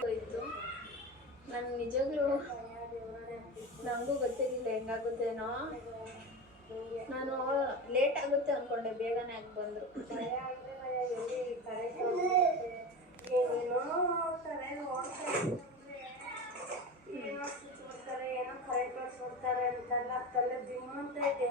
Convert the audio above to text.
ಹೋಯ್ತು ನಾನು ನಿಜಗಳು ನನಗೂ ಗೊತ್ತಿರಲಿಲ್ಲ ಹೆಂಗಾಗುತ್ತೇನೋ. ನಾನು ಲೇಟ್ ಆಗುತ್ತೆ ಅಂದ್ಕೊಂಡೆ ಬೇಗನೆ ಆಗಿ ಬಂದರು. ಏನೋ ಕರೆಕ್ಟ್ ಮಾಡ್ತಾರೆ ಅಂತಲ್ಲ ತಲೆ ಬಿಮ್ಮಂತ ಇದೆ